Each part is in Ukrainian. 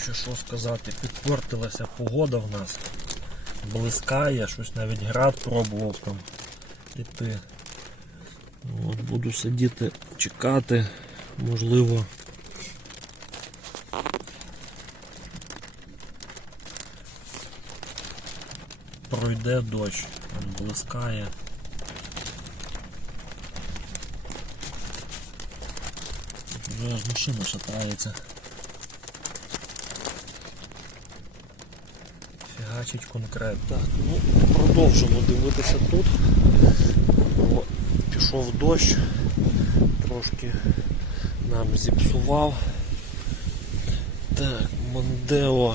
коротше, що сказати, підпортилася погода в нас. Блискає, щось навіть град пробував там іти. От, буду сидіти, чекати, можливо. Пройде дощ, там блискає. Вже машина шатається. Фігачить конкретно. Так, ну продовжимо дивитися тут. О, пішов дощ, трошки нам зіпсував. Так, Мондео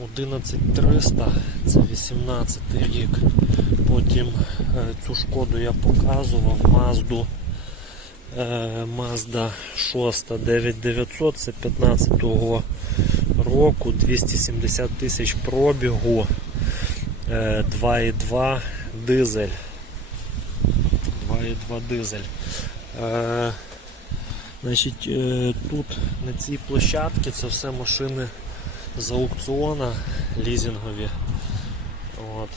11300, це 18 рік. Потім е, цю шкоду я показував, Мазду. Е, Mazda 6 9900, це 15-го року, 270 тисяч пробігу, е, 2,2 дизель. 2,2 дизель. Е, Значить, е, тут на цій площадці це все машини з аукціона лізингові. От.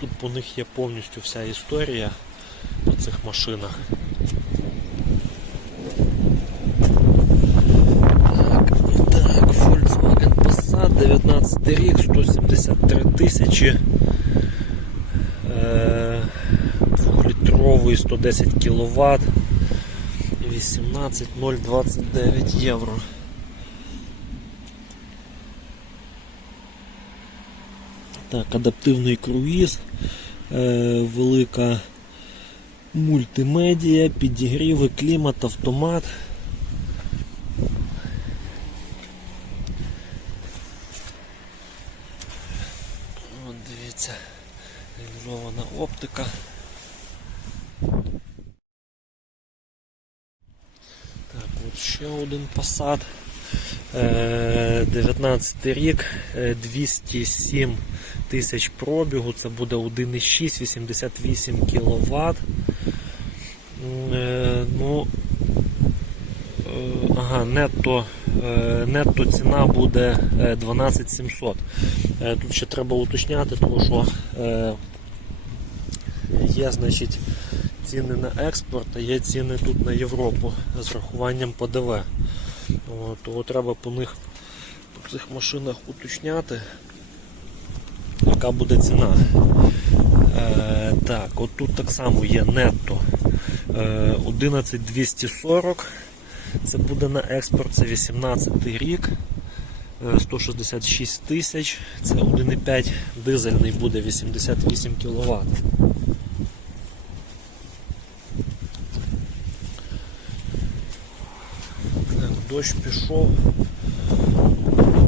Тут по них є повністю вся історія по цих машинах. 2019 рік, 173 тисячі Двухлітровий, 110 кВт 18029 євро. Так, адаптивний круїз, е, велика мультимедія, підігріви, клімат, автомат. Е, 19 рік, е, 207 тисяч пробігу, це буде 1,6, 88 кВт. Е, ну, е, ага, нетто, е, нетто ціна буде е, 12700. Е, Тут ще треба уточняти, тому що е, є, значить, ціни на експорт, а є ціни тут на Європу з рахуванням ПДВ. Того треба по них по цих машинах уточняти, яка буде ціна. Е, так, от тут так само є нетто е, 11240. Це буде на експорт, це 18 рік. е, 166 тисяч, це 1,5 дизельний буде 88 кВт. Так, дощ пішов,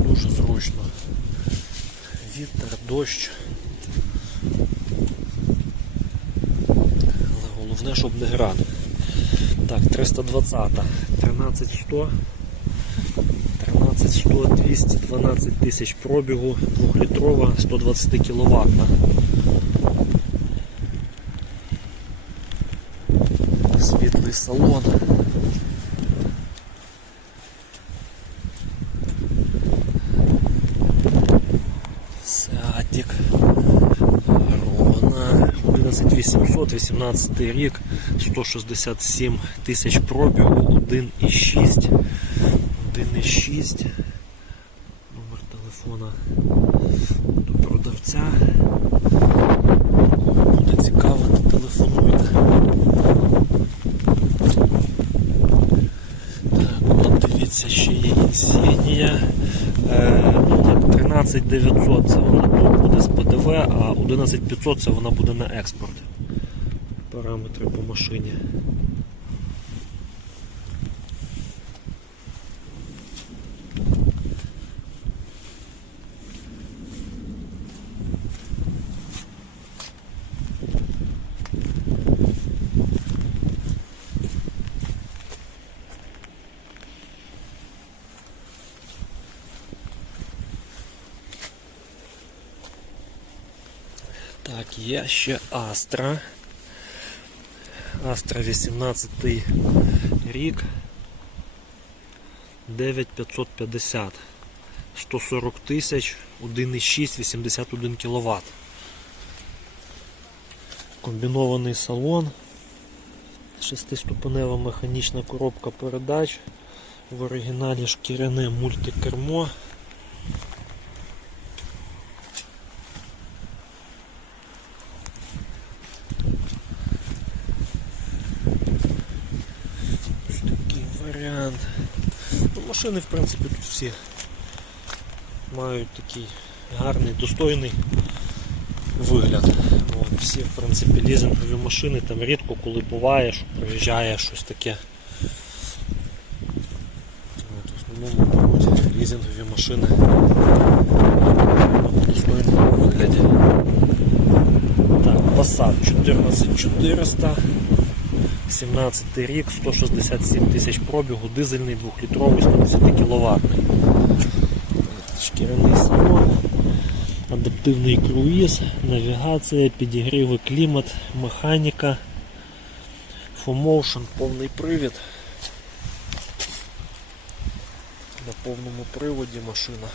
дуже зручно. Вітер, дощ. Але головне, щоб не град. Так, 320, 13100, 13100, 212 тисяч пробігу, 2-літрова, 120 кВт. Світлий салон. 11800, 18 рік, 167 тисяч пробігу, 1,6. 1,6. Номер телефона до продавця. Буде цікаво, телефонуйте. Так, от дивіться, ще є інсігнія. Е, ну, 13900 це вона буде з ПДВ, а 11500 це вона буде на експорт. Параметри по машині. Так, є ще Астра. Астра 18 рік. 9550. 140 тисяч, 1,6, 81 кВт. Комбінований салон. Шестиступенева механічна коробка передач. В оригіналі шкіряне мультикермо. Ось такий варіант. Ну, машини, в принципі, тут всі мають такий гарний, достойний вигляд. От, всі, в принципі, лізингові машини, там рідко коли буває, що приїжджає щось таке. От, в основному беруть лізингові машини достойному вигляді. Так, Passat 14400. 17 рік, 167 тисяч пробігу, дизельний 2-літровий 110 кВт. Шкіряний салон, адаптивний круїз, навігація, підігріви, клімат, механіка, фомоушен, повний привід. На повному приводі машина.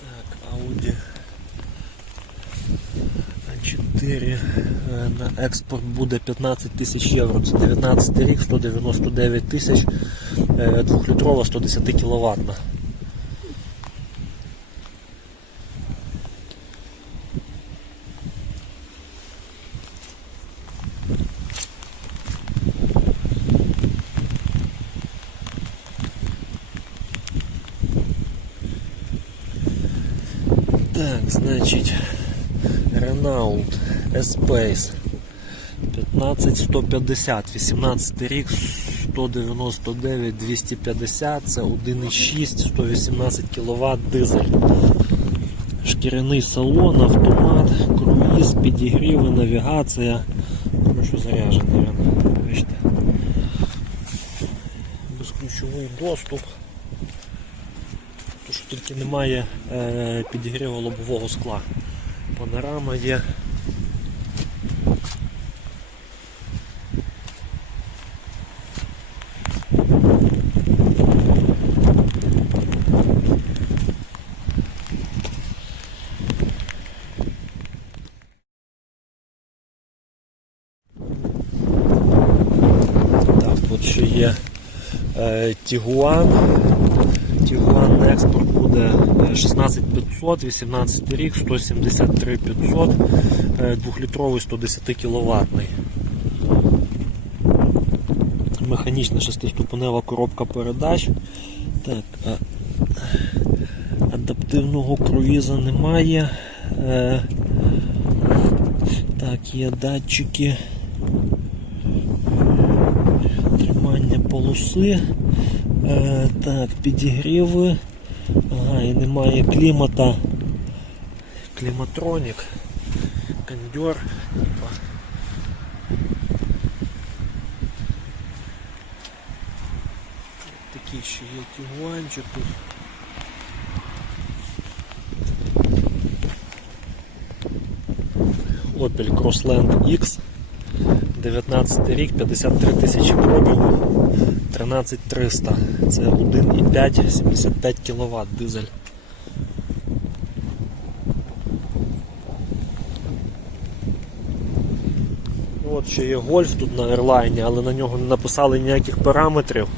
Так, Audi А4 е, на експорт буде 15 тисяч євро. Це 19 рік, 199 тисяч, е, двохлітрова 110 кіловатна. Так, значить, Renault S-Pace 15150, 18 рік, 199, 250, це 1,6, 118 кВт дизель. Шкіряний салон, автомат, круїз, підігріви, навігація. Що заряджений він, бачите. Безключовий доступ. То, що тільки немає е, підігріву лобового скла. Панорама є. Так, тут ще є е, Тігуан. Тігуан на експорт буде е, 16500, 18 рік, 173 500, е, 2-літровий 110 кВт. Механічна шестиступенева коробка передач. Так, адаптивного круїза немає. Е, так, є датчики тримання полоси. Е, так, підігріви. Ага, і немає клімата. Кліматронік. Кондьор. Опа. Такий ще є тігуанчик тут. Opel Crossland X. 19 рік, 53 тисячі пробігу, 13300. Це 1,5, 75 кВт дизель. От ще є гольф тут на Airline, але на нього не написали ніяких параметрів.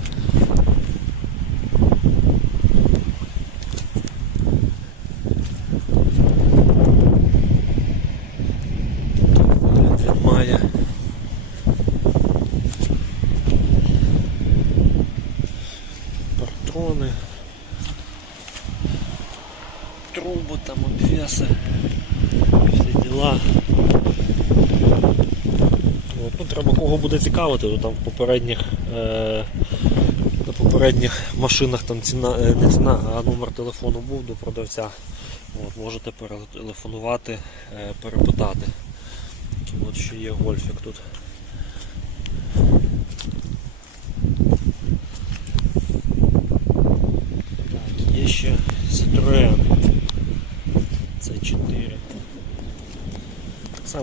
Він має партрони, труби обвеси, всі діла. От, ну, треба кого буде цікавити, то там в попередніх, е, на попередніх машинах там ціна, е, не ціна, а номер телефону був до продавця. От, можете перетелефонувати, е, перепитати. От ще є гольфік тут. Так, є ще Citroen. Це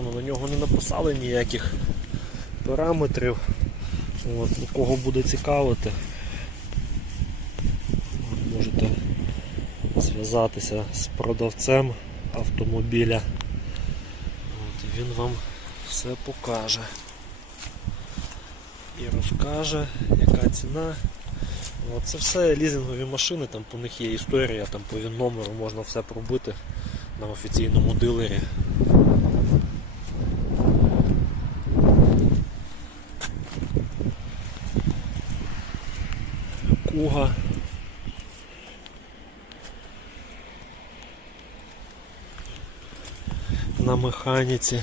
4. На нього не написали ніяких параметрів. От, кого буде цікавити, можете зв'язатися з продавцем автомобіля. От, він вам все покаже. І розкаже, яка ціна. От, це все лізингові машини, там по них є історія, там по він номеру можна все пробити на офіційному дилері. Куга. На механіці.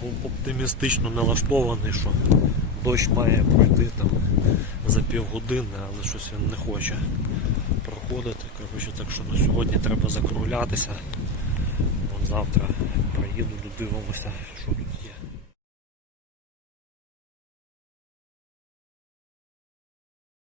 Був оптимістично налаштований, що дощ має пройти там за півгодини, але щось він не хоче проходити. Коротше, так що на сьогодні треба закруглятися. Завтра приїду, додивимося, що тут.